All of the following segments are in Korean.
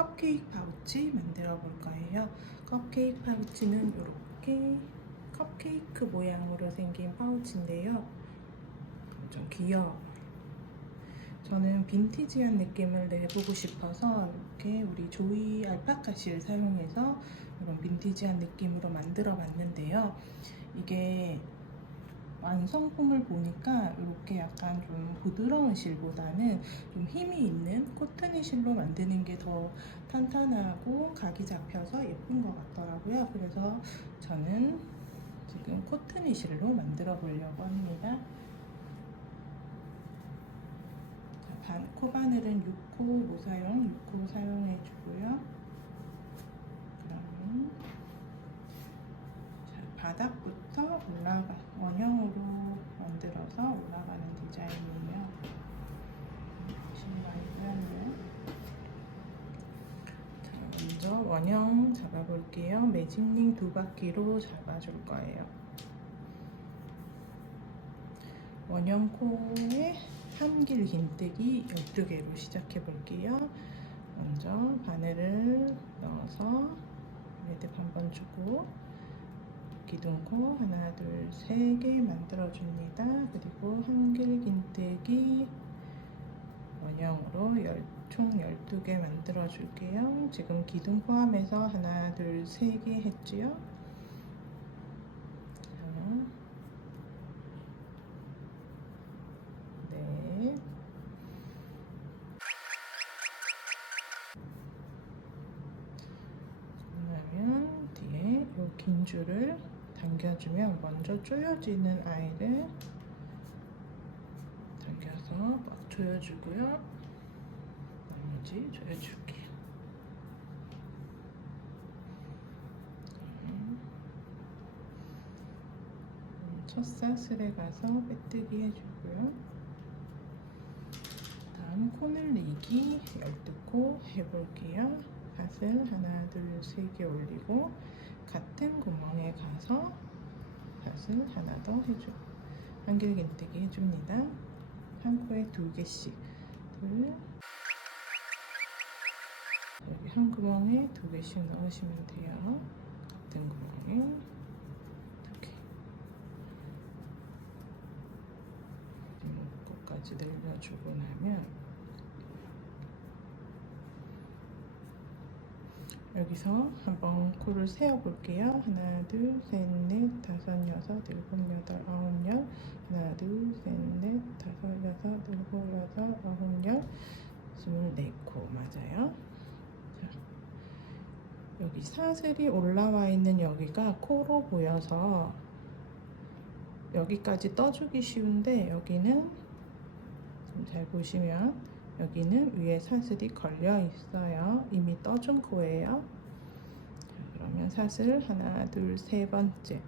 컵케이크 파우치 만들어 볼 거예요. 컵케이크 파우치는 이렇게 컵케이크 모양으로 생긴 파우치인데요. 좀 귀여워요. 저는 빈티지한 느낌을 내보고 싶어서 이렇게 우리 조이 알파카 실 사용해서 이런 빈티지한 느낌으로 만들어 봤는데요. 이게 완성품을 보니까 이렇게 약간 좀 부드러운 실보다는 좀 힘이 있는 코트니 실로 만드는 게 더 탄탄하고 각이 잡혀서 예쁜 것 같더라고요. 그래서 저는 지금 코트니 실로 만들어 보려고 합니다. 자, 코바늘은 6호 모사용 6호 사용해 주고요. 그럼 바닥부터 올라가 원형으로 만들어서 올라가는 디자인이에요. 자, 먼저 원형 잡아볼게요. 매직링 2바퀴로 잡아줄 거예요. 원형 코에 한길 긴뜨기 12개로 시작해 볼게요. 먼저 바늘을 넣어서 매듭 한번 주고 기둥코 하나 둘 세 개 만들어 줍니다. 그리고 한길 긴뜨기 원형으로 총 12개 만들어 줄게요. 지금 기둥 포함해서 하나 둘 세 개 했지요. 네. 그러면 뒤에 이 긴 줄을 당겨주면 먼저 조여지는 아이를 당겨서 막 조여주고요. 나머지 조여줄게요. 첫 사슬에 가서 빼뜨기 해주고요. 다음 코늘리기 12코 해볼게요. 사슬 하나 둘 세 개 올리고 같은 구멍에 가서 사슬 하나 더 해줘. 한길 긴뜨기 해줍니다. 한 코에 2개씩 둘. 여기 한 구멍에 2개씩 넣으시면 돼요. 같은 구멍에 2개. 이목구까지 늘려주고 나면 여기서 한번 코를 세어 볼게요. 하나, 둘, 셋, 넷, 다섯, 여섯, 일곱, 여덟, 아홉, 열. 하나, 둘, 셋, 넷, 다섯, 여섯, 일곱, 여덟, 아홉, 열. 24코 맞아요. 자, 여기 사슬이 올라와 있는 여기가 코로 보여서 여기까지 떠주기 쉬운데 여기는 잘 보시면 여기는 위에 사슬이 걸려 있어요. 이미 떠준 코예요. 그러면 사슬 하나, 둘, 세 번째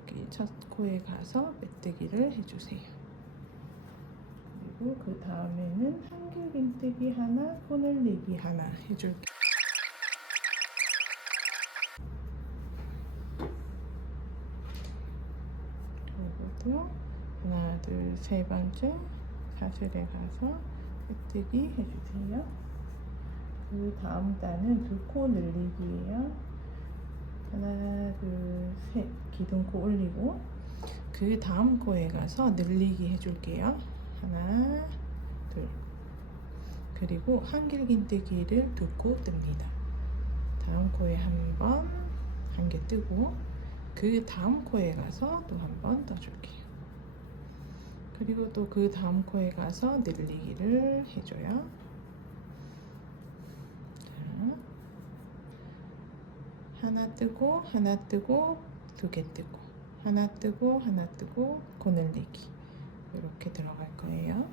여기 첫 코에 가서 빼뜨기를 해주세요. 그리고 그 다음에는 한길 긴뜨기 하나, 코늘리기 하나 해줄게요. 그리고 하나, 둘, 세 번째 사슬에 가서 빼뜨기 해주세요. 그 다음 단은 2코 늘리기예요. 하나, 둘, 셋 기둥코 올리고 그 다음 코에 가서 늘리기 해줄게요. 하나, 둘. 그리고 한길 긴뜨기를 2코 뜹니다. 다음 코에 한 번 한 개 뜨고 그 다음 코에 가서 또 한 번 떠줄게요. 그리고 또 그 다음 코에 가서 늘리기를 해줘요. 자, 하나 뜨고 하나 뜨고 2개 뜨고 하나 뜨고 하나 뜨고 코 늘리기 이렇게 들어갈 거예요.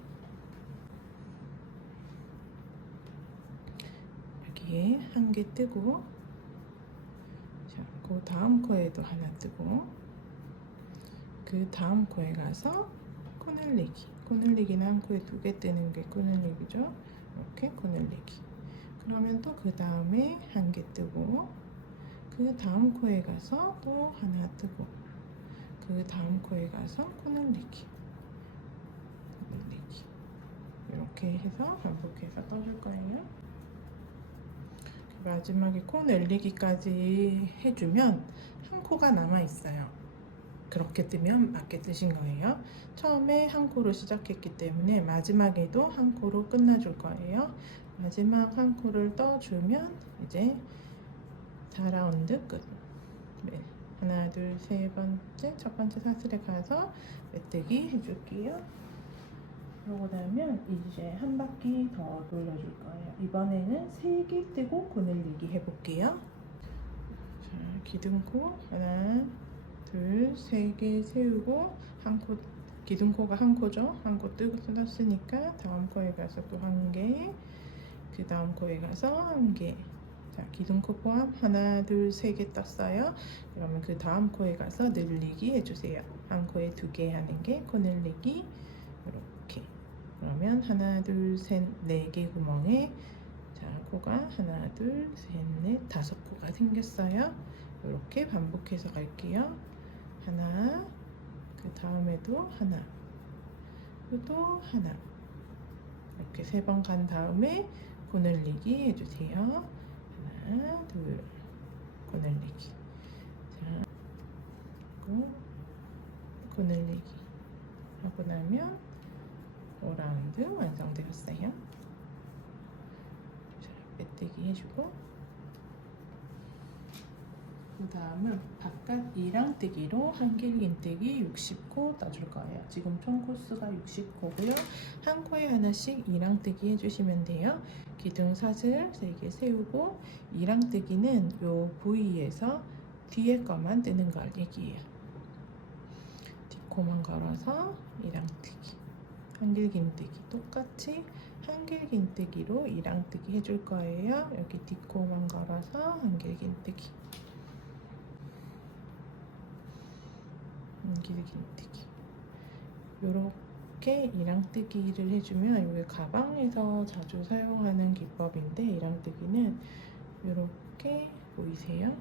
여기에 한 개 뜨고 자, 그 다음 코에도 하나 뜨고 그 다음 코에 가서 코늘리기. 코늘리기는 한 코에 2개 뜨는 게 코늘리기죠. 이렇게 코늘리기. 그러면 또 그 다음에 한 개 뜨고 그 다음 코에 가서 또 하나 뜨고 그 다음 코에 가서 코늘리기. 코늘리기. 이렇게 해서 반복해서 떠줄 거예요. 마지막에 코 늘리기까지 해주면 한 코가 남아 있어요. 그렇게 뜨면 맞게 뜨신 거예요. 처음에 한 코로 시작했기 때문에 마지막에도 한 코로 끝내줄 거예요. 마지막 한 코를 떠주면 이제 4라운드 끝. 네. 하나, 둘, 세 번째, 첫 번째 사슬에 가서 메뜨기 해줄게요. 그러고 나면 이제 한 바퀴 더 돌려줄 거예요. 이번에는 3개 뜨고 코 늘리기 해볼게요. 자, 기둥코 하나, 둘, 3개 세우고 한 코, 기둥코가 한 코죠. 한 코 뜨고 떴으니까 다음 코에 가서 또 한 개, 그 다음 코에 가서 한 개. 자, 기둥코 포함 하나, 둘, 3개 떴어요. 그러면 그 다음 코에 가서 늘리기 해주세요. 한 코에 2개 하는 게 코 늘리기. 이렇게. 그러면 하나, 둘, 셋, 4개 구멍에 자, 코가 하나, 둘, 셋, 넷, 5코가 생겼어요. 이렇게 반복해서 갈게요. 하나, 그 다음에도 하나, 또 하나. 이렇게 3번 간 다음에 코 늘리기 해주세요. 하나, 둘, 코 늘리기. 자, 코 늘리기 하고 나면 5라운드 완성되었어요. 자, 빼뜨기 해주고 그 다음은 바깥 이랑뜨기로 한길긴뜨기 60코 떠줄 거예요. 지금 총 코수가 60코고요. 한 코에 하나씩 이랑뜨기 해주시면 돼요. 기둥 사슬 3개 세우고 이랑뜨기는 요 부위에서 뒤에 거만 뜨는 걸 얘기해요. 뒷코만 걸어서 이랑뜨기, 한길긴뜨기 똑같이 한길긴뜨기로 이랑뜨기 해줄 거예요. 여기 뒷코만 걸어서 한길긴뜨기. 한길긴뜨기. 요렇게 이랑뜨기를 해주면 이게 가방에서 자주 사용하는 기법인데 이랑뜨기는 요렇게 보이세요?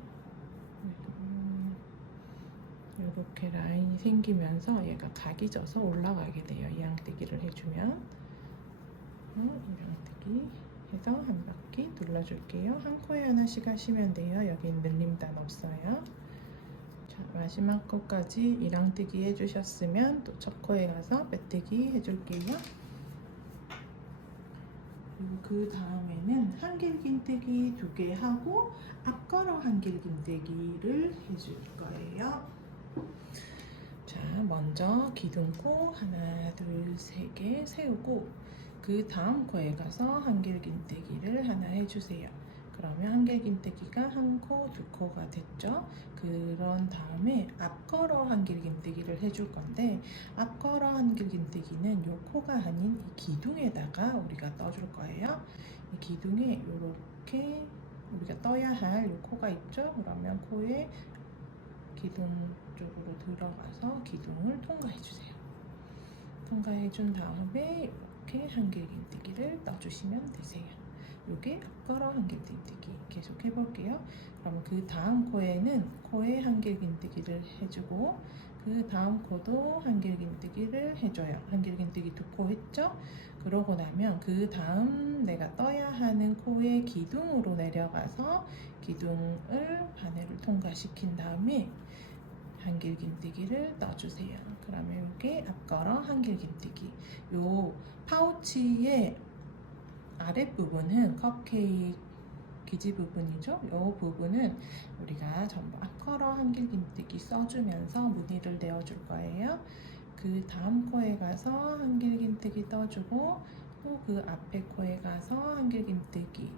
이렇게 라인이 생기면서 얘가 각이 져서 올라가게 돼요. 이랑뜨기를 해주면 이랑뜨기 해서 한 바퀴 눌러줄게요. 한 코에 하나씩 하시면 돼요. 여기 늘림단 없어요. 자, 마지막 코까지 이랑뜨기 해주셨으면 또 첫 코에 가서 빼뜨기 해줄게요. 그리고 그 다음에는 한길긴뜨기 2개 하고 앞걸어 한길긴뜨기를 해줄 거예요. 자, 먼저 기둥코 하나, 둘, 3개 세우고 그 다음 코에 가서 한길긴뜨기를 하나 해주세요. 그러면 한길긴뜨기가 한 코, 2코가 됐죠. 그런 다음에 앞걸어 한길긴뜨기를 해줄 건데 앞걸어 한길긴뜨기는 요 코가 아닌 이 기둥에다가 우리가 떠줄 거예요. 이 기둥에 이렇게 우리가 떠야 할 요 코가 있죠. 그러면 코에 기둥 쪽으로 들어가서 기둥을 통과해 주세요. 통과해 준 다음에 이렇게 한길긴뜨기를 떠주시면 되세요. 이게 앞걸어 한길긴뜨기 계속 해볼게요. 그럼 그 다음 코에는 코에 한길긴뜨기를 해주고 그 다음 코도 한길긴뜨기를 해줘요. 한길긴뜨기 2코 했죠? 그러고 나면 그 다음 내가 떠야 하는 코의 기둥으로 내려가서 기둥을 바늘을 통과시킨 다음에 한길긴뜨기를 넣어주세요. 그러면 이게 앞걸어 한길긴뜨기. 요 파우치의 아랫부분은 컵케이크 기지 부분이죠. 요 부분은 우리가 전부 앞걸어 한길긴뜨기 써주면서 무늬를 내어줄 거예요. 그 다음 코에 가서 한길긴뜨기 떠주고 또 그 앞에 코에 가서 한길긴뜨기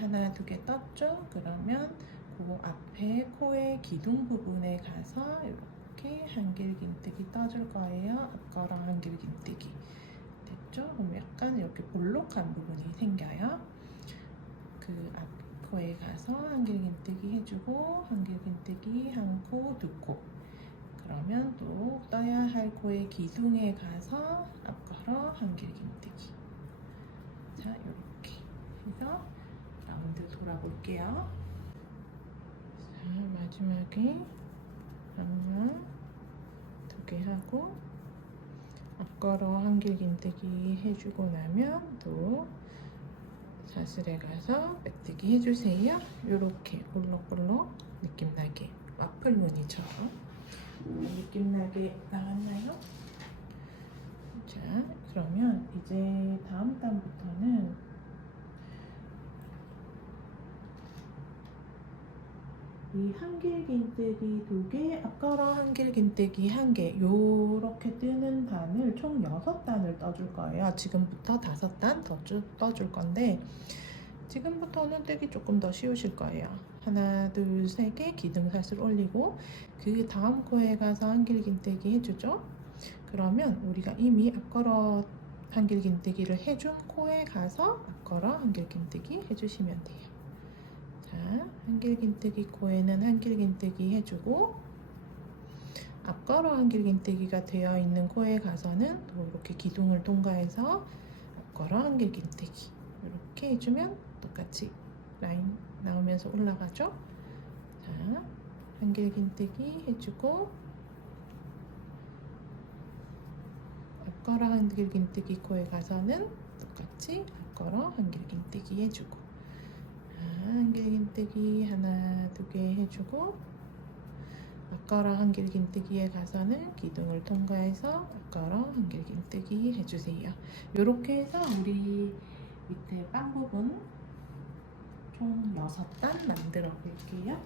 하나, 2개 떴죠. 그러면 그 앞에 코의 기둥 부분에 가서 이렇게 한길긴뜨기 떠줄 거예요. 앞걸어 한길긴뜨기 됐죠? 그럼 약간 이렇게 볼록한 부분이 생겨요. 그 앞 코에 가서 한길긴뜨기 해주고 한길긴뜨기 한 코, 2코. 그러면 또 떠야 할 코의 기둥에 가서 앞걸어 한길긴뜨기. 자, 이렇게 해서 라운드 돌아볼게요. 자, 마지막에 하나, 2개 하고 앞걸어 한길긴뜨기 해주고 나면 또 사슬에 가서 빼뜨기 해주세요. 요렇게 볼록볼록 느낌나게 와플 무늬처럼 느낌나게 나왔나요? 자, 그러면 이제 다음 단부터는 이 한길긴뜨기 2개, 앞걸어 한길긴뜨기 1개 요렇게 뜨는 단을 총 6단을 떠줄 거예요. 지금부터 5단 더 떠줄 건데 지금부터는 뜨기 조금 더 쉬우실 거예요. 하나, 둘, 세 개 기둥사슬 올리고 그 다음 코에 가서 한길긴뜨기 해주죠. 그러면 우리가 이미 앞걸어 한길긴뜨기를 해준 코에 가서 앞걸어 한길긴뜨기 해주시면 돼요. 자, 한길긴뜨기 코에는 한길긴뜨기 해주고 앞걸어 한길긴뜨기가 되어 있는 코에 가서는 또 이렇게 기둥을 통과해서 앞걸어 한길긴뜨기 이렇게 해주면 똑같이 라인 나오면서 올라가죠. 자, 한길긴뜨기 해주고 앞걸어 한길긴뜨기 코에 가서는 똑같이 앞걸어 한길긴뜨기 해주고 한길긴뜨기 하나, 2개 해주고 앞걸어 한길긴뜨기에 가서는 기둥을 통과해서 앞걸어 한길긴뜨기 해주세요. 이렇게 해서 우리 밑에 빵 부분 총 6단 만들어 볼게요.